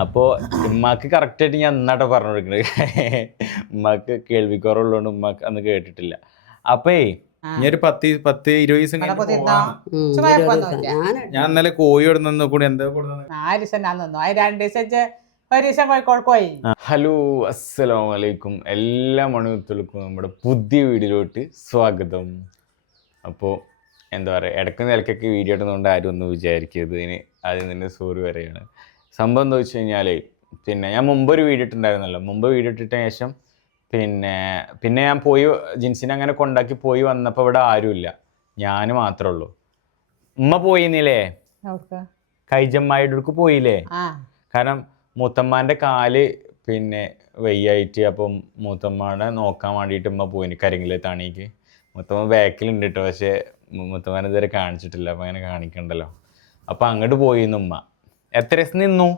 അപ്പോൾ ഉമ്മാക്ക് കറക്റ്റായിട്ട് ഞാൻ എന്നാട്ടോ പറഞ്ഞു കൊടുക്കുന്നത് ഉമ്മാക്ക് കേൾവിക്കുറവുള്ളതുകൊണ്ട് ഉമ്മാക്ക് അന്ന് കേട്ടിട്ടില്ല. അപ്പേ ഞാനൊരു പത്ത് പത്ത് ഇരുപത് ദിവസം കഴിഞ്ഞ്. ഞാൻ ഞാൻ ഇന്നലെ കോഴി ഇടുന്ന കൂടി എന്താ കൊടുക്കുന്നത് നാല് ദിവസം ഞാൻ നിന്നു. അത് രണ്ട് ദിവസം വെച്ച് ഒരു ദിവസം കോഴിക്കോട് പോയി ഹലോ അസ്സലാമു അലൈക്കും. എല്ലാ മണിമുത്തുകൾക്കും നമ്മുടെ പുതിയ വീഡിയോയിലോട്ട് സ്വാഗതം. അപ്പോൾ എന്താ പറയുക ഇടയ്ക്ക് നിലക്കൊക്കെ വീഡിയോ ഇടുന്നതുകൊണ്ട് ആരും ഒന്നും വിചാരിക്കരുത്. ഇതിന് ആദ്യം തന്നെ സോറി പറയുകയാണ് സംഭവം എന്താ വെച്ച് കഴിഞ്ഞാൽ പിന്നെ ഞാൻ മുമ്പ് ഒരു വീഡിയോ ഇട്ടിട്ടുണ്ടായിരുന്നല്ലോ. മുമ്പ് വീഡിയോ ഇട്ടിട്ട ശേഷം പിന്നെ പിന്നെ ഞാൻ പോയി ജിൻസിനെ അങ്ങനെ കൊണ്ടാക്കി പോയി വന്നപ്പോൾ ഇവിടെ ആരുമില്ല. ഞാൻ മാത്രമേ ഉള്ളൂ. ഉമ്മ പോയിന്നില്ലേ? അടുക്ക് പോയില്ലേ? കാരണം മൂത്തമ്മാന്റെ കാൽ പിന്നെ വെയ്യായിട്ട് അപ്പം മൂത്തമ്മാനെ നോക്കാൻ വേണ്ടിയിട്ട് ഉമ്മ പോയിന് മുത്തമ്മ മൂത്തമ്മ ബാക്കിലുണ്ട് കേട്ടോ പക്ഷേ മൂത്തമ്മാനെ ഇതുവരെ കാണിച്ചിട്ടില്ല. അപ്പം അങ്ങനെ കാണിക്കണ്ടല്ലോ. അപ്പം അങ്ങോട്ട് പോയിന്ന് ഉമ്മ. എത്ര ദിവസം നിന്നു?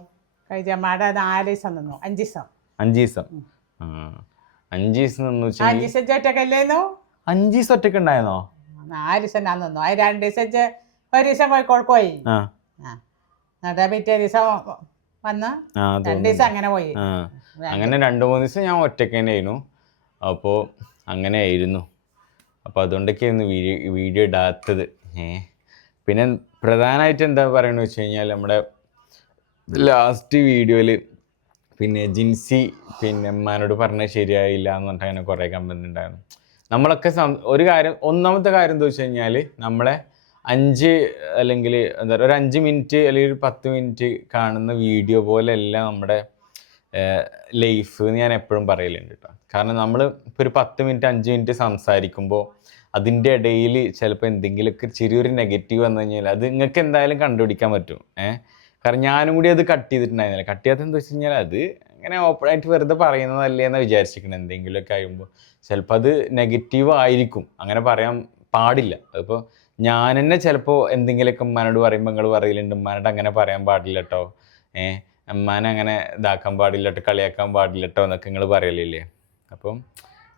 കഴിച്ചമ്മാടെ നാല് ദിവസം നിന്നു. അഞ്ച് ദിവസം. അഞ്ച് ദിവസം. ആ അഞ്ച് ദിവസം നിന്നു അഞ്ച് വെച്ചാൽ ദിവസം ഒറ്റക്കല്ലേന്നു അഞ്ച് ദിവസം ഒറ്റയ്ക്ക് ഉണ്ടായിരുന്നോ? നാല് ദിവസം ഞാൻ നിന്നു. അത് രണ്ട് ദിവസം ഒരു ദിവസം കോഴിക്കോട് പോയി. എന്നിട്ട് പിറ്റേ ദിവസം വന്ന് രണ്ട് ദിവസം അങ്ങനെ പോയി. അങ്ങനെ രണ്ട് മൂന്ന് ദിവസം ഞാൻ ഒറ്റയ്ക്ക് തന്നെ ആയിരുന്നു. അപ്പോൾ അങ്ങനെ ആയിരുന്നു. അപ്പോൾ അതുകൊണ്ടൊക്കെയായിരുന്നു വീഡിയോ വീഡിയോ ഇടാത്തത്. ഏഹ് പിന്നെ പ്രധാനമായിട്ട് എന്താ പറയുന്നത് വെച്ച് കഴിഞ്ഞാൽ നമ്മുടെ ലാസ്റ്റ് വീഡിയോയിൽ പിന്നെ ജിൻസി പിന്നെ ഉമ്മാനോട് പറഞ്ഞത് ശരിയായില്ല എന്ന് പറഞ്ഞിട്ട് അങ്ങനെ കുറേ കമ്പനി ഉണ്ടായിരുന്നു നമ്മളൊക്കെ ഒരു കാര്യം ഒന്നാമത്തെ കാര്യം എന്താ വെച്ച് കഴിഞ്ഞാൽ നമ്മളെ അഞ്ച് അല്ലെങ്കിൽ എന്താ പറയുക ഒരു അഞ്ച് മിനിറ്റ് അല്ലെങ്കിൽ ഒരു പത്ത് മിനിറ്റ് കാണുന്ന വീഡിയോ പോലെയല്ല നമ്മുടെ ലൈഫ് എന്ന് ഞാൻ എപ്പോഴും പറയലുണ്ട് കേട്ടോ കാരണം നമ്മൾ ഇപ്പോൾ ഒരു പത്ത് മിനിറ്റ് അഞ്ച് മിനിറ്റ് സംസാരിക്കുമ്പോൾ അതിന്റെ ഇടയിൽ ചിലപ്പോൾ എന്തെങ്കിലുമൊക്കെ ചെറിയൊരു നെഗറ്റീവ് വന്നു കഴിഞ്ഞാൽ അത് നിങ്ങൾക്ക് എന്തായാലും കണ്ടുപിടിക്കാൻ പറ്റും. ഏഹ് കാരണം ഞാനും കൂടി അത് കട്ട് ചെയ്തിട്ടുണ്ടായിരുന്നില്ല. കട്ട് ചെയ്യാത്ത എന്താ വെച്ച് കഴിഞ്ഞാൽ അത് അങ്ങനെ ഓപ്പൺ ആയിട്ട് വെറുതെ പറയുന്നതല്ലേ എന്ന് വിചാരിച്ചിരിക്കണം. എന്തെങ്കിലുമൊക്കെ ആകുമ്പോൾ ചിലപ്പോൾ അത് നെഗറ്റീവ് ആയിരിക്കും. അങ്ങനെ പറയാൻ പാടില്ല. അതിപ്പോൾ ഞാൻ തന്നെ ചിലപ്പോൾ എന്തെങ്കിലുമൊക്കെ ഉമ്മാനോട് പറയുമ്പോൾ നിങ്ങൾ പറയലുണ്ട്. ഉമ്മാനോട് അങ്ങനെ പറയാൻ പാടില്ല കേട്ടോ ഏഹ് ഉമ്മാനെ അങ്ങനെ ഇതാക്കാൻ പാടില്ല കേട്ടോ കളിയാക്കാൻ പാടില്ല കേട്ടോ എന്നൊക്കെ നിങ്ങൾ പറയലില്ലേ. അപ്പം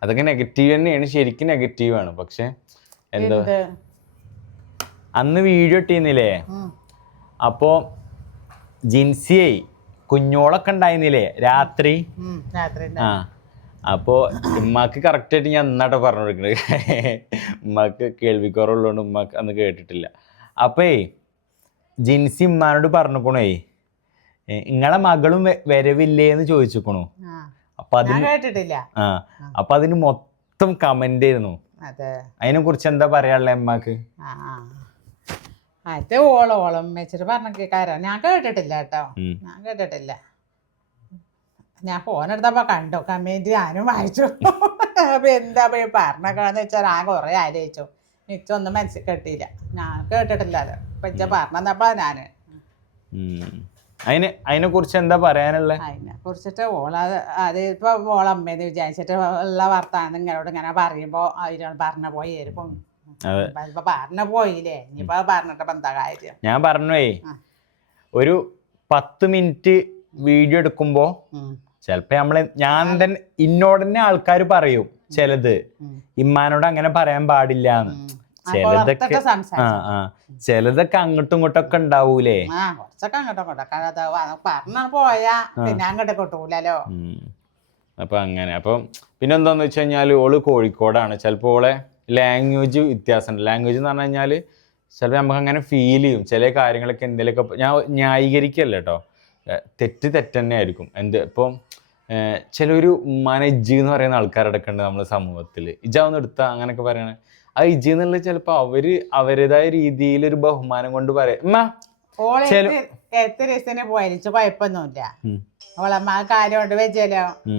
അതൊക്കെ നെഗറ്റീവ് തന്നെയാണ്. ശരിക്കും നെഗറ്റീവാണ് പക്ഷെ എന്താ അന്ന് വീഡിയോ ഇട്ടിരുന്നില്ലേ. അപ്പോൾ ജിൻസിയെ കുഞ്ഞോളൊക്കെ ഉണ്ടായിരുന്നില്ലേ? രാത്രി? ആ. അപ്പോൾ ഉമ്മാക്ക് കറക്റ്റായിട്ട് ഞാൻ എന്നാട്ടോ പറഞ്ഞു കൊടുക്കണത് ഉമ്മാക്ക് കേൾവിക്കുറവുള്ളതുകൊണ്ട് ഉമ്മാക്ക് അന്ന് കേട്ടിട്ടില്ല. അപ്പേ ജിൻസി ഉമ്മാനോട് പറഞ്ഞുക്കണേ നിങ്ങളെ മകളും വരവില്ലേ എന്ന് ചോദിച്ചുക്കണു. അപ്പൊ അതിന് ആ. അപ്പൊ അതിന് മൊത്തം കമന്റ് ആയിരുന്നു. അതെ. അതിനെ കുറിച്ച് എന്താ പറയാനുള്ള ആ. അത് ഓള ഓളം വെച്ചിട്ട് പറഞ്ഞ കേൾക്കാരോ ഞാൻ കേട്ടിട്ടില്ല കേട്ടോ. ഞാൻ കേട്ടിട്ടില്ല. ഞാൻ ഫോൺ കണ്ടോ കണ്ടു. കമന്റ് ഞാനും വായിച്ചു. അപ്പൊ എന്താ പോയി പറഞ്ഞേക്കാന്ന് വെച്ചാൽ ഞാൻ കുറെ ആലോചിച്ചു. എനിക്കൊന്നും മനസ്സിൽ കെട്ടിയില്ല ഞാൻ കേട്ടിട്ടില്ല അത്. ഇജ്ജ പറഞ്ഞപ്പോ ഞാൻ. അതിനെ അതിന് കുറിച്ച് എന്താ പറയാനുള്ളത് അതിനെ കുറിച്ചിട്ട് ഓള അത് ഇപ്പൊ ഓളമ്മേന്ന് വിചാരിച്ചിട്ട് ഉള്ള വർത്താനം നിങ്ങളോട് ഇങ്ങനെ പറയുമ്പോ അവരോട് പറഞ്ഞ പോയി. ഇപ്പൊ പറഞ്ഞ പോയില്ലേ? ഇനിയിപ്പോ പറഞ്ഞിട്ട് ഇപ്പൊ എന്താ കാര്യം? ഞാൻ പറഞ്ഞേ ഒരു പത്ത് മിനിറ്റ് വീഡിയോ എടുക്കുമ്പോ ചെലപ്പോ നമ്മളെ ഞാൻ തന്നെ ഇന്നോട് തന്നെ ആൾക്കാർ പറയും ചിലത്. ഇമ്മാനോട് അങ്ങനെ പറയാൻ പാടില്ല എന്ന്. ചിലതൊക്കെ ആ ആ. ചിലതൊക്കെ അങ്ങോട്ടും ഇങ്ങോട്ടൊക്കെ ഉണ്ടാവൂലേ? ആ കുറച്ചൊക്കെ അങ്ങോട്ടും ഇങ്ങോട്ടൊക്കെ അത് പറഞ്ഞ പോയാ പിന്നെ അങ്ങോട്ട് കിട്ടൂലല്ലോ? അപ്പൊ അങ്ങനെ. അപ്പം പിന്നെ എന്താന്ന് വെച്ച് കഴിഞ്ഞാൽ ഓൾ കോഴിക്കോടാണ്. ചെലപ്പോ ഓളെ ലാംഗ്വേജ് വ്യത്യാസമുണ്ട്. ലാംഗ്വേജ് എന്ന് പറഞ്ഞു കഴിഞ്ഞാൽ ചിലപ്പോൾ നമുക്ക് അങ്ങനെ ഫീൽ ചെയ്യും. ചില കാര്യങ്ങളൊക്കെ എന്തെങ്കിലുമൊക്കെ ഞാൻ ന്യായീകരിക്കല്ല കേട്ടോ. തെറ്റ് തെറ്റ് തന്നെ ആയിരിക്കും എന്ത് ഇപ്പം ചില ചിലൊരു ഉമ്മാനെ ഇജ്ജ് എന്ന് പറയുന്ന ആൾക്കാരടക്കം ഉണ്ട് നമ്മുടെ സമൂഹത്തിൽ ഇജാവുന്ന എടുത്ത അങ്ങനെയൊക്കെ പറയണേ. ആ ഇജ് എന്നുള്ളത് ചിലപ്പോൾ അവർ അവരുടേതായ രീതിയിൽ ഒരു ബഹുമാനം കൊണ്ട് പറയാം. ഉമ്മ എത്ര- ദിവസം പോയാലും പോയിരിച്ചു കുഴപ്പമൊന്നുമില്ല. അവളമ്മ കാര്യം കൊണ്ട് വെച്ചല്ലോ.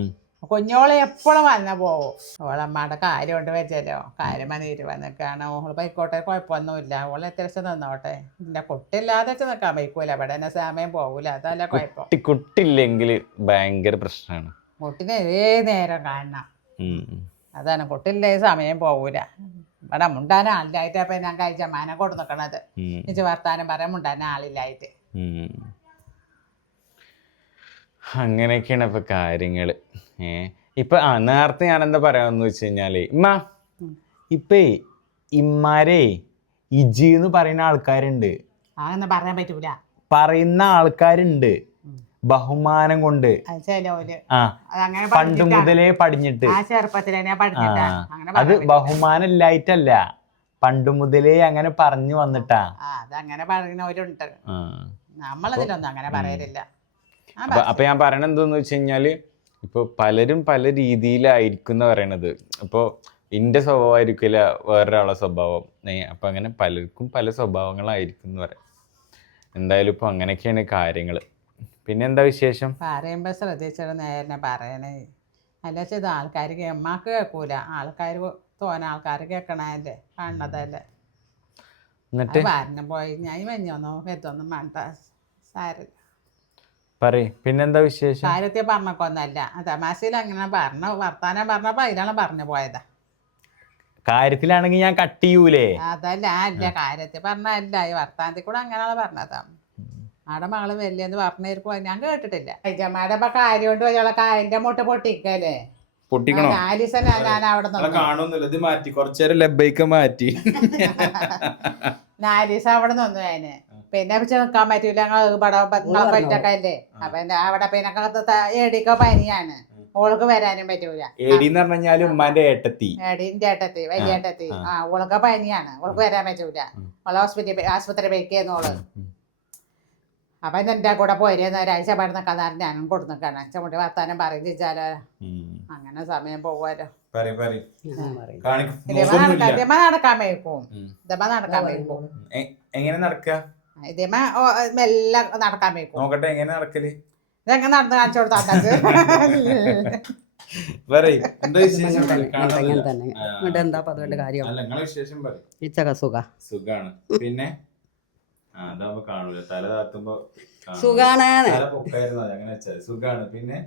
കുഞ്ഞോളെ എപ്പോഴും വന്ന പോവും. ഓളമ്മയുടെ കാര്യം കൊണ്ട് വെച്ചല്ലോ കാര്യം നീര് വന്നിക്കാണ് ഓൾ പോയിക്കോട്ടെ കുഴപ്പമൊന്നുമില്ല ഓളെ എത്ര ദിവസം നിന്നോട്ടെ? എന്റെ കുട്ടില്ലാതെ വെച്ച് നിൽക്കാൻ വയ്ക്കൂല. ഇവിടെ തന്നെ സമയം പോകൂല അതല്ല കുഴപ്പം. കുട്ടില്ലെങ്കിൽ ഭയങ്കര പ്രശ്നമാണ് കുട്ടിനെ ഏ നേരം കാണണം. അതാണ്. കുട്ടില്ലേ സമയം പോകൂല ഇവിടെ മുണ്ടാന ആളില്ലായിട്ട് അപ്പൊ ഞാൻ കഴിച്ച മാനം കൊടു നിൽക്കണത് എനിക്ക് വർത്താനം പറയാൻ മുണ്ടാന ആളില്ലായിട്ട്. അങ്ങനെയൊക്കെയാണ് ഇപ്പൊ കാര്യങ്ങൾ. ഏ ഇപ്പൊ ആ നേരത്തെ ഞാൻ എന്താ പറയാന്ന് വെച്ച് കഴിഞ്ഞാൽ ഇമ്മ ഇപ്പ ഇമ്മാരെ ഇജി എന്ന് പറയുന്ന ആൾക്കാരുണ്ട്. അതൊന്നും പറയാൻ പറ്റൂല. പറയുന്ന ആൾക്കാരുണ്ട്. ബഹുമാനം കൊണ്ട്. അത് ചിലവര് ആ അതങ്ങനെ പണ്ട് പഠിച്ചിട്ടാ. മുതലേ പഠിഞ്ഞിട്ട്. ആ ചെറുപ്പത്തിൽ തന്നെ പഠിച്ചിട്ടാ. ആ. അങ്ങനെ അത് പറയാൻ. ബഹുമാനം ഇല്ലായിട്ടല്ല പണ്ട് മുതലേ അങ്ങനെ പറഞ്ഞു വന്നിട്ടാ. ആ അതങ്ങനെ പറയുന്നവരുണ്ട്. ആ. നമ്മളതിലൊന്നും അങ്ങനെ പറയലില്ല. ആ, അപ്പൊ അപ്പൊ ഞാൻ പറയണത് എന്താന്ന് വെച്ച് കഴിഞ്ഞാൽ ഇപ്പൊ പലരും പല രീതിയിലായിരിക്കും എന്ന് പറയണത്. ഇപ്പൊ സ്വഭാവം സ്വഭാവമായിരിക്കില്ല വേറൊരാളെ സ്വഭാവം. അപ്പം അങ്ങനെ പലർക്കും പല സ്വഭാവങ്ങളായിരിക്കും എന്ന് പറയാം. എന്തായാലും ഇപ്പോൾ അങ്ങനെയൊക്കെയാണ് കാര്യങ്ങൾ പിന്നെ എന്താ വിശേഷം? പറയുമ്പോൾ ശ്രദ്ധിച്ചിട്ട് നേരെ പറയണേ. അല്ല ചെയ്ത് ആൾക്കാർ എമ്മാക്ക് കേൾക്കൂല ആൾക്കാർ തോന ആൾക്കാർ കേൾക്കണല്ലേ കാണണതല്ലേ. എന്നിട്ട്? പറഞ്ഞു പോയി. ഞാൻ വെഞ്ഞൊന്നും എത്തൊന്നും വേണ്ട. സാരില്ല. പറയ്. പിന്നെന്താ വിശേഷം? കാര്യത്തെ പറഞ്ഞക്കൊന്നല്ല തമാശയിൽ അങ്ങനെ പറഞ്ഞു വർത്താനം പറഞ്ഞപ്പോ അതിലാണ് പറഞ്ഞു പോയതാ. കാര്യത്തിലാണെങ്കിൽ ഞാൻ കട്ട് ചെയ്യൂലേ? അതല്ല അല്ല കാര്യത്തിൽ പറഞ്ഞല്ല ഈ വർത്താനത്തിൽ കൂടെ അങ്ങനെയാണ് പറഞ്ഞതാ. ആടെ മകൾ വലിയ പറഞ്ഞിരിപ്പോ ഞാൻ കേട്ടിട്ടില്ല. അയ്യമ്മയുടെ ഇപ്പൊ കാര്യം കൊണ്ട് കായന്റെ മുട്ട പൊട്ടിക്കല്ലേ? പൊട്ടിക്കണോ? ഞാൻ അവിടെ നിന്ന്. കാണുന്നില്ല ഇത് മാറ്റി. കുറച്ചേരം ലബൈക്ക് മാറ്റി. നാലിസം അവിടെ നിന്നു ഞാൻ. പിന്നെ വെച്ച് നിക്കാൻ പറ്റൂല. ഞങ്ങൾ ഇവിടെ പറ്റൊക്കെ അല്ലേ അപ്പൊ അവിടെ പിന്നെ എടിക്കോ പനിയാണ്. ഓൾക്ക് വരാനും പറ്റൂല. എടിന്ന് പറഞ്ഞു കഴിഞ്ഞാൽ ഉമ്മാന്റെ ഏട്ടത്തി. എടീൻ ഏട്ടത്തി വലിയ ഏട്ടത്തി. ആ. ഓൾക്ക് പനിയാണ്. ഓൾക്ക് വരാൻ പറ്റൂല. ഓളെ ഹോസ്പിറ്റൽ ആശുപത്രി വെക്കുന്നു ഓൾ. അപ്പൊ എന്റെ കൂടെ പോരുന്ന ഒരാഴ്ച പാട് നിൽക്കാൻ ഞാനും കൊടുന്നിക്കാണ് ചുമട്ടി വർത്താനം പറയും ചോദിച്ചാലോ അങ്ങനെ സമയം പോകുമല്ലോ ഇതേമ നടക്കാൻ ഇതേമ നടക്കാൻ വയ്ക്കും നടക്കാൻ വയ്ക്കും എങ്ങനെ നടക്ക? ഇതേമ മെല്ലെ നടക്കാൻ വെക്കും നോക്കട്ടെ എങ്ങനെ നടക്കൽ? ഇതെങ്ങനെ നടന്ന് കാണിച്ചു എന്താ അതുകൊണ്ട് കാര്യം? ഇച്ചക സുഖ. സുഖാണ്. പിന്നെ. സുഖാണ്. സുഖാണ്. പിന്നെ?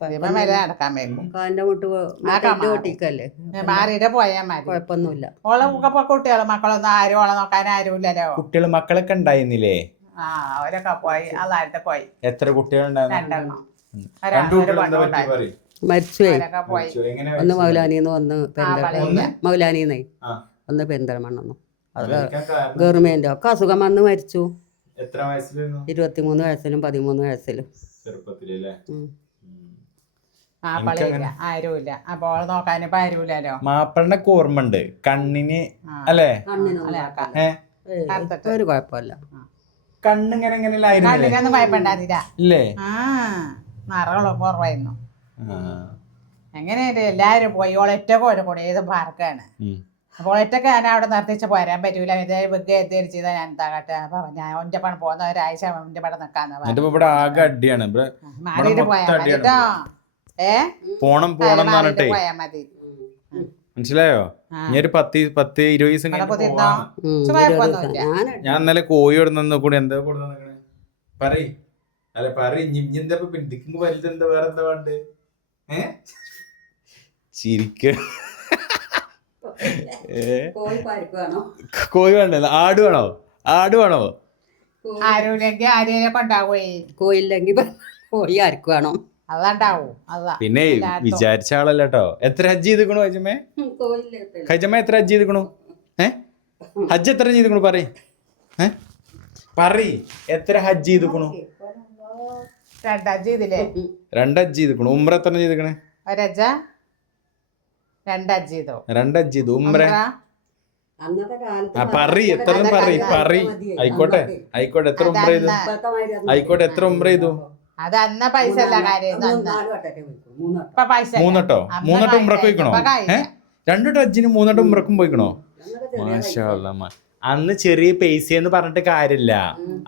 ഇതേമ മെല്ലെ നടക്കാൻ വയ്ക്കും. കാലിന്റെ മുട്ട് കമാ. ഓട്ടിക്കല്ലേ മാറിയിട്ട് പോയാൽ മതി. കുഴപ്പമൊന്നുമില്ല. ഓളെ ഒക്കെ മക്കളൊന്നും ആരും ഓളെ നോക്കാൻ ആരും ഇല്ലല്ലോ. കുട്ടികൾ മക്കളൊക്കെ ഉണ്ടായിരുന്നില്ലേ? ആ അവരൊക്കെ പോയി. എത്ര കുട്ടികളുണ്ടായിരുന്നു. മരിച്ചുപോയി. എങ്ങനെ ഒന്ന്? മൗലാനിന്ന്. മൗലാനിന്നേ. ആ. ഒന്ന് പെരിന്തൽമണ്ണെന്നു അത് ഗവൺമെന്റ്? ഒക്കെ അസുഖം വന്ന് മരിച്ചു. എത്ര വയസ്സിലായിരുന്നു? ഇരുപത്തിമൂന്ന് വയസ്സിലും പതിമൂന്ന് വയസ്സിലും. ചെറുപ്പത്തിലല്ലേ. മാപ്പിളയില്ല ആരുമില്ല. അപ്പൊ ഓളെ നോക്കാൻ ഇപ്പൊ ആരുമില്ലല്ലോ? മാപ്പിളിന്റെ ഓർമ്മ ഉണ്ട് കണ്ണിന്. അല്ലേ. ഒരു കുഴപ്പമില്ല. കണ്ണിങ്ങനെ കണ്ണിനൊന്നും ഭയപ്പെടാതില്ല ഇല്ലേ? ആ കുറവായിരുന്നു. എങ്ങനെയായിട്ട് എല്ലാരും പോയി. ഒളറ്റ പോലെ കൂടെ ഏത് പാർക്കാണ്. ഒളറ്റൊക്കെ അപ്പോൾ ഒറ്റയ്ക്ക് ഞാൻ അവിടെ നിർത്തിച്ച് പോരാൻ പറ്റൂല. ഇത് വിഗ് എത്തിരിച്ചത് ഞാൻ എന്താ കാട്ടെ? അപ്പൊ ഞാൻ ഒന്റെ പണം പോകുന്ന ഒരാഴ്ച ഒന്റെ പടം നിക്കാന്ന് പറഞ്ഞു ആകെ അടിയാണ്. ഏ? പോണം പോണം എന്ന് പറഞ്ഞിട്ടേ. മതി. മനസ്സിലായോ? ഒരു പത്ത് പത്ത് ഇരുപത് ദിവസം കഴിഞ്ഞ്. ഞാൻ ഞാൻ ഇന്നലെ കോഴി കൊടുന്നു കൂടി എന്താ കൊടുന്നു പറയ്. അല്ല പറയ്. ഇഞ്ഞി ഇഞ്ഞി എന്താ ഇപ്പൊ ഇതിക്ക് വലുത് എന്താ? വേറെ എന്താ വേണ്ട ഏ? ചിരിക്ക. ഏ? കോഴി വേണ്ട ആട് വേണോ? ആട് വേണോ? ആരുമില്ലെങ്കിൽ ആരെയൊക്കെ കൊണ്ടാവേ കോയില്ലെങ്കിൽ കോഴി ആർക്കുവാണോ അതുണ്ടാവും. പിന്നെ വിചാരിച്ച ആളല്ല കേട്ടോ എത്ര ഹജ്ജ് ചെയ്തിക്കണു ഹജമേ ഹജ്ജമ്മ ഹജമ എത്ര ഹജ്ജ് ചെയ്തിക്കണു? ഏ? ഹജ്ജ് എത്ര ചെയ്തിക്കണു പറ ഏ? പറയ്. എത്ര ഹജ്ജ് ചെയ്തിക്കണു? രണ്ടജ് ചെയ്തില്ലേ? രണ്ട് ഹജ്ജ് ചെയ്തിക്കണു. ഉമ്ര എത്ര ചെയ്തിക്കണേ? രണ്ടാ ചെയ്തോ? രണ്ട് ഹജ്ജ് ചെയ്തു. ഉമ്ര പറയ്. എത്ര പറയ്. പറയ്. ആയിക്കോട്ടെ. ആയിക്കോട്ടെ. എത്ര ഉമ്ര ചെയ്തു? ആയിക്കോട്ടെ. എത്ര ഉമ്ര ചെയ്തു? അത് അന്ന പൈസ അല്ല കാര്യം. ഇപ്പൊ പൈസ. മൂന്നട്ടോ? അന്ന് മൂന്നട്ടം ഉമ്രക്ക് പോയിക്കണോ രണ്ടു മൂന്നട്ടം അന്ന് ചെറിയ പൈസ എന്ന് പറഞ്ഞിട്ട് കാര്യമില്ല.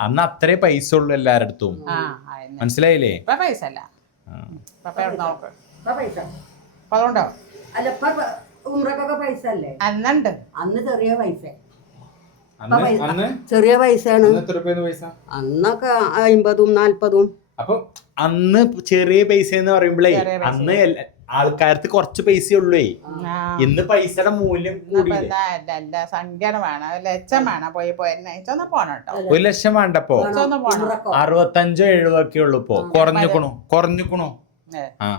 അന്ന് അത്രേ പൈസ ഉള്ളു എല്ലാരുടെ അടുത്തും ആ അതന്നെ. മനസ്സിലായില്ലേ? പൈസ അല്ല നോക്ക്? പൈസ. അതുകൊണ്ടോ? അല്ല ഇപ്പൊ ഉമ്രക്കൊക്കെ പൈസ അല്ലേ? അന്നുണ്ട്. അന്ന് ചെറിയ പൈസ. അന്ന്? അന്ന്? ചെറിയ പൈസയാണ്. അന്നൊക്കെ അമ്പതും നാല്പതും. അപ്പൊ അന്ന് ചെറിയ പൈസ എന്ന് പറയുമ്പോഴേ അന്ന് ആൾക്കാർക്ക് കുറച്ച് പൈസ ഉള്ളേ ഇന്ന് പൈസയുടെ മൂല്യം കൂടി വേണം. ഒരു ലക്ഷം വേണം. പോയി ഒരു വേണ്ടപ്പോ? അറുപത്തഞ്ചോ എഴുപതൊക്കെ ഉള്ളു ഇപ്പൊ. കുറഞ്ഞുക്കണു കുറഞ്ഞുക്കണു. ആ.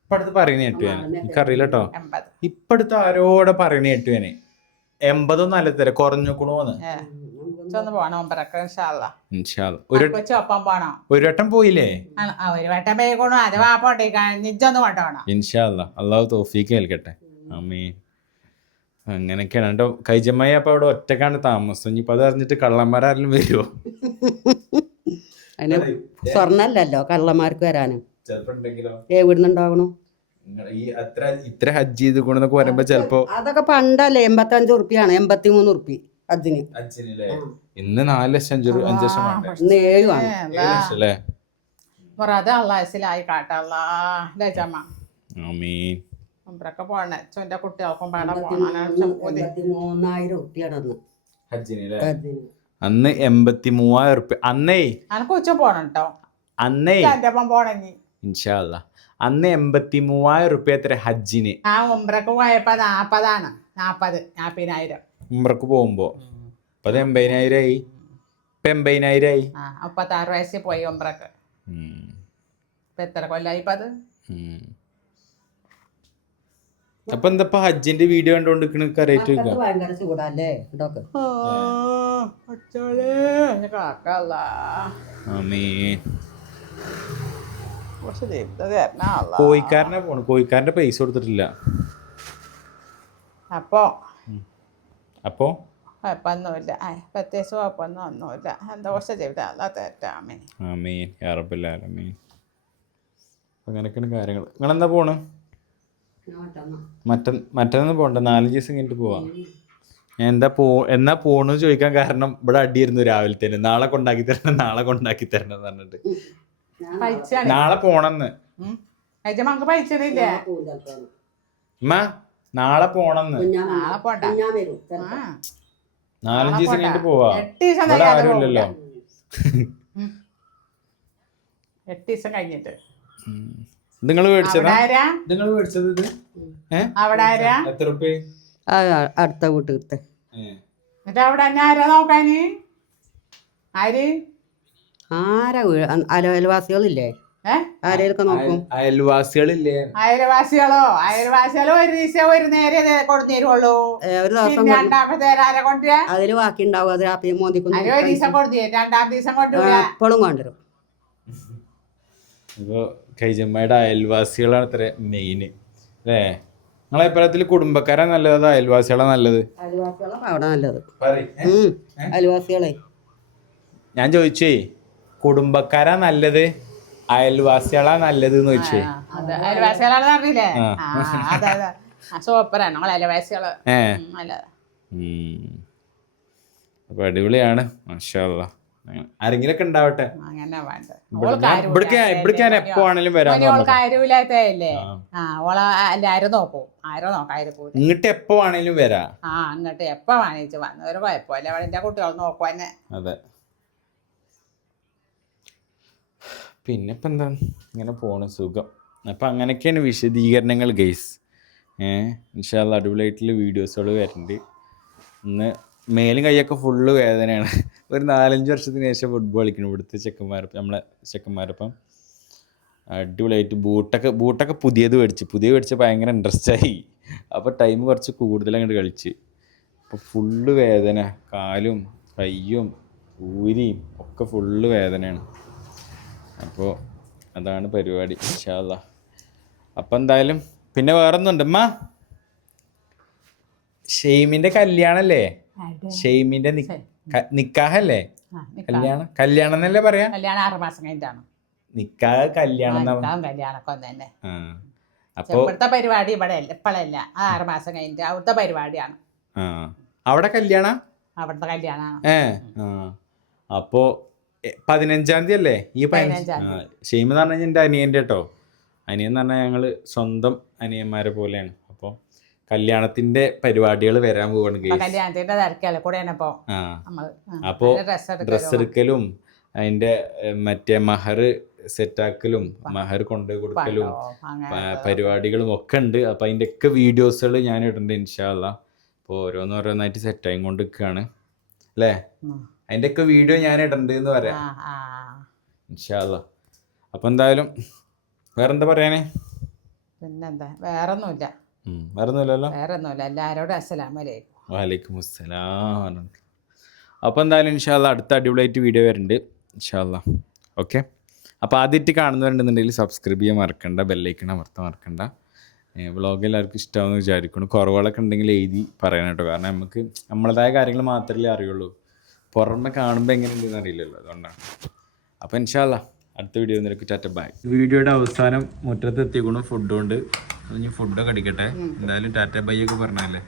ഇപ്പടുത്ത് പറയുന്ന കേട്ടു ഞാൻ. എനിക്കറിയില്ല കേട്ടോ. ഇപ്പടുത്ത് ആരോടെ പറയുന്ന കേട്ടു ഞാൻ എൺപതൊന്നും അല്ല തരാം. കുറഞ്ഞുക്കണോന്ന് പോണം. ഒരു കൊച്ചു ഒപ്പം പോണം. ഒരു വട്ടം പോയില്ലേ? ഒരു വട്ടം പേയ്ക്കണു അത് വാപ്പോട്ടെ നിജൊന്ന് കൊണ്ടുപോകണം ഇൻഷാ അല്ലാ. അള്ളാഹു തോഫീക്ക് കേൾക്കട്ടെ അമ്മീൻ അങ്ങനെയൊക്കെയാണ്. കേട്ടോ കൈജമ്മായി അപ്പൊ അവിടെ ഒറ്റക്കാണ് താമസം. ഇനിയിപ്പോ അത് അറിഞ്ഞിട്ട് കള്ളന്മാരാരെങ്കിലും വരുമോ അതിന് സ്വർണല്ലല്ലോ കള്ളന്മാർക്ക് വരാനും. ഈ അത്ര ഇത്ര ഹജ്ജ് ചെയ്ത് കൊണ്ടെന്നൊക്കെ പറയുമ്പോ ചിലപ്പോ അതൊക്കെ പണ്ടല്ലേ എൺപത്തഞ്ച് ഉറുപ്പിയാണ്. എൺപത്തി മൂന്ന് ഉറുപ്പി. അതിന് ഇന്ന് നാല് ലക്ഷം അഞ്ചു ലക്ഷം? ഇന്ന് ഏഴ് ലക്ഷം അല്ലേ മുറാദ് അള്ളാഹസിലായി കാട്ടല്ല ലജമ്മ ആമീൻ. ഉംറക്ക് പോണേ. ചൊന്റെ കുട്ടികൾക്കും പാടെ മൂന്നായിരം അന്ന് ഹജ്ജിന് അതിന് അന്ന്. എൺപത്തി മൂവായിരം ഉറുപ്പ്യ അന്നേ അനക്ക് ഉച്ച പോണം കേട്ടോ അന്നേ. എന്റെ ഒപ്പം പോണെങ്കി ഇൻഷാല്ല അന്ന് എൺപത്തി മൂവായിരം ഉറുപ്പ്യ എത്ര ഹജ്ജിന്. ആ ഒമ്പരക്ക് പോയപ്പോ നാപ്പതാണ്. നാപ്പത് നാപ്പതിനായിരം. ഉമ്രക്ക് പോകുമ്പോ. അപ്പൊ അത് എൺപതിനായിരം ആയി ഇപ്പൊ എൺപതിനായിരം ആയി ആ മുപ്പത്താറ് വയസ്സിൽ പോയി ഒമ്പറക്ക്. ഇപ്പൊ എത്ര കൊല്ലായി ഇപ്പൊ അത്. അപ്പൊ എന്താ ഹജ്ജിന്റെ വീഡിയോ ഭയങ്കര ചൂടല്ലേ? ഇതൊക്കെ. കോഴിക്കാരനെ പോണു കോഴിക്കാരന്റെ പൈസ കൊടുത്തിട്ടില്ല. അപ്പോ അപ്പോ? കുഴപ്പമൊന്നുമില്ല. പ്രത്യേകിച്ച് കുഴപ്പമൊന്നും ഒന്നുമില്ല അങ്ങനെയൊക്കെയാണ് കാര്യങ്ങൾ നിങ്ങളെന്താ പോണ്? മറ്റ മറ്റൊന്ന് പോണ്ട? നാല് ദിവസം കഴിഞ്ഞിട്ട് പോവാം? എന്താ പോ എന്നാ പോണെന്ന് ചോദിക്കാൻ കാരണം ഇവിടെ അടിയിരുന്നു രാവിലെ തന്നെ. നാളെ കൊണ്ടാക്കി തരണം നാളെ കൊണ്ടാക്കി തരണം എന്ന് പറഞ്ഞിട്ട്. നാളെ പോണെന്ന് ഉമ്മ? നാളെ പോണെന്ന്. നാളെ പോണ്ട. ഞാൻ വരും. ആ. നാലഞ്ച് ദിവസം കഴിഞ്ഞിട്ട് പോവാ. എട്ട് ദിവസം ഇവിടെ കഴിയാതെ ആരും ഇല്ലല്ലോ. എട്ട് ദിവസം കഴിഞ്ഞിട്ട്. നിങ്ങൾ മേടിച്ചതാ? ആരാ? നിങ്ങൾ മേടിച്ചത് ഇത്? ഏ? അവിടെ ആരാ? എത്ര റുപ്യ ആ അടുത്ത വീട്ടിലത്തെ. എന്നിട്ട് അവിടെ തന്നെ ആരാ നോക്കാന്? ആര്? ആരാ അയൽവാസികളില്ലേ? ആരെയൊക്കെ നോക്കും? അയൽവാസികളില്ലേ? അയൽവാസികളോ? അയൽവാസികളോ ഒരു ദിവസം ഒരു നേരെ കൊടുന്നു തരുള്ളൂ ഒരു ദിവസം രണ്ടാമത്തെ ആരെ കൊണ്ടുവരാ അതിൽ ബാക്കി ഉണ്ടാവും അത് രാത്രി മോദിക്കുന്നു അതിന് ഒരു ദിവസം കൊടുത്തു തരും രണ്ടാം ദിവസം കൊണ്ടുവരാ എപ്പോഴും കൊണ്ടുവരും ഇപ്പൊ കൈജമ്മയുടെ അയൽവാസികളാണ് ഇത്ര മെയിൻ അല്ലേ? നിങ്ങളെ അഭിപ്രായത്തിൽ കുടുംബക്കാരാ നല്ലത് അതോ അയൽവാസികളാ നല്ലത്? അയൽവാസികളാണ് അവിടെ നല്ലത്. അയൽവാസികളെ. ഞാൻ ചോദിച്ചേ കുടുംബക്കാരാ നല്ലത്? അയൽവാസികളാ നല്ലത് എന്ന് അത്. അയൽവാസികളാണെന്ന് അറിയില്ലേ അതെ അതെ. സൂപ്പറാണ്. ഞങ്ങൾ അയൽവാസികൾ. നല്ലതാ. അപ്പൊ അടിപൊളിയാണ്. ആരെങ്കിലും ഒക്കെ ഉണ്ടാവട്ടെ. ഇവിടേക്ക് ഞാൻ- എപ്പോ ആണെങ്കിലും വരാൻ ഇങ്ങോട്ട് എപ്പോ ആണെങ്കിലും വരാ. ആ ഇങ്ങോട്ട് എപ്പോ വാങ്ങിച്ച് വന്ന ഒരു കുഴപ്പമില്ല. എന്റെ കുട്ടികൾ നോക്കുവാന്നെ അതെ. പിന്നെ ഇപ്പം എന്താണ് ഇങ്ങനെ പോണ സുഖം. അപ്പം അങ്ങനെയൊക്കെയാണ് വിശദീകരണങ്ങൾ ഗെയ്സ് ഏഹ് ഇൻഷാല്ല അടിപൊളിയായിട്ടുള്ള വീഡിയോസുകൾ വരുന്നുണ്ട് ഇന്ന് മേലും കൈയൊക്കെ ഫുള്ള് വേദനയാണ്. ഒരു നാലഞ്ച് വർഷത്തിന് ശേഷം ഫുട്ബോൾ കളിക്കണം. ഇവിടുത്തെ ചെക്കന്മാരൊപ്പം നമ്മളെ ചെക്കന്മാരൊപ്പം അടിപൊളിയായിട്ട് ബൂട്ടൊക്കെ ബൂട്ടൊക്കെ പുതിയത് മേടിച്ച്. പുതിയ മേടിച്ച് ഭയങ്കര ഇൻട്രസ്റ്റ് ആയി. അപ്പോൾ ടൈം കുറച്ച് കൂടുതൽ അങ്ങോട്ട് കളിച്ച്. അപ്പോൾ ഫുള്ള് വേദന കാലും കയ്യും ഊരിയും ഒക്കെ ഫുള്ള് വേദനയാണ്. അപ്പോൾ അതാണ് പരിപാടി ഇഷാല്ല അപ്പം എന്തായാലും പിന്നെ വേറൊന്നുണ്ട്. അമ്മ ഷെയ്മിന്റെ കല്യാണല്ലേ? ഷെയ്മിന്റെ നിക്കാഹല്ലേ? കല്യാണം കല്യാണം എന്നല്ലേ പറയാ? കല്യാണം ആറ് മാസം കഴിഞ്ഞിട്ടാണ്. നിക്കാഹ് കല്യാണം കല്യാണമൊക്കെ തന്നെ. അപ്പോൾ ഇവിടുത്തെ പരിപാടി ഇവിടെ ഇപ്പോഴല്ല ആറ് മാസം കഴിഞ്ഞിട്ട് അവിടുത്തെ പരിപാടിയാണ്. അവിടെ കല്യാണ? അവിടുത്തെ കല്യാണമാണ് അപ്പോ പതിനഞ്ചാം തീയതി അല്ലേ ഈ പതിനഞ്ചാം ഷെയ്മ എന്ന് പറഞ്ഞാൽ എന്റെ അനിയന്റെ കേട്ടോ അനിയൻ എന്ന് പറഞ്ഞാൽ ഞങ്ങൾ സ്വന്തം അനിയന്മാരെ പോലെയാണ്. അപ്പോൾ കല്യാണത്തിന്റെ പരിപാടികൾ വരാൻ പോവാണ് അപ്പോ ഡ്രസ് എടുക്കലും. അതിന്റെ മറ്റേ മഹർ സെറ്റാക്കലും മഹർ കൊണ്ടുപോയി കൊടുക്കലും പരിപാടികളും ഒക്കെ ഉണ്ട്. അപ്പൊ അതിന്റെ ഒക്കെ വീഡിയോസുകൾ ഞാൻ ഇടുന്നുണ്ട് ഇൻഷാല്ല അപ്പോൾ ഓരോന്ന് ഓരോന്നായിട്ട് സെറ്റായി കൊണ്ട് നിൽക്കുകയാണ് അല്ലേ അതിന്റെ ഒക്കെ വീഡിയോ ഞാൻ ഇടണ്ട് എന്ന് പറയാം ഇൻഷാല്ല അപ്പോൾ എന്തായാലും വേറെന്താ പറയാനേ? പിന്നെന്താ? വേറൊന്നുമില്ല. ഉം, വേറെ ഒന്നുമില്ല എല്ലാരോടും അസ്സലാമലൈക്കും വാലൈക്കും അസ്സലാം അപ്പോൾ എന്തായാലും ഇൻഷാല്ല അടുത്ത അടിപൊളിയായിട്ട് വീഡിയോ വരുന്നുണ്ട് ഇൻഷാല്ല ഓക്കെ? അപ്പോൾ ആദ്യമായിട്ട് കാണുന്നവരുണ്ടെന്നുണ്ടെങ്കിൽ സബ്സ്ക്രൈബ് ചെയ്യാൻ മറക്കണ്ട. ബെല്ലൈക്കൺ അമർത്താൻ മറക്കണ്ട. വ്ളോഗ് എല്ലാവർക്കും ഇഷ്ടമാണെന്ന് വിചാരിക്കുന്നു. കുറവുകളൊക്കെ ഉണ്ടെങ്കിൽ എഴുതി പറയണം കേട്ടോ. കാരണം നമുക്ക് നമ്മളതായ കാര്യങ്ങൾ മാത്രമേ അറിയുള്ളൂ. പുറമെ കാണുമ്പോൾ എങ്ങനെയുണ്ടെന്ന് അറിയില്ലല്ലോ അതുകൊണ്ടാണ്. അപ്പോൾ ഇൻഷാല്ല അടുത്ത വീഡിയോ നിനക്ക് ടാറ്റ ബൈ. വീഡിയോയുടെ അവസാനം മുറ്റത്ത് എത്തിക്കണം ഫുഡ് ഉണ്ട്. അത് ഫുഡൊക്കെ അടിക്കട്ടെ. എന്തായാലും ടാറ്റ ബൈ ഒക്കെ പറഞ്ഞല്ലേ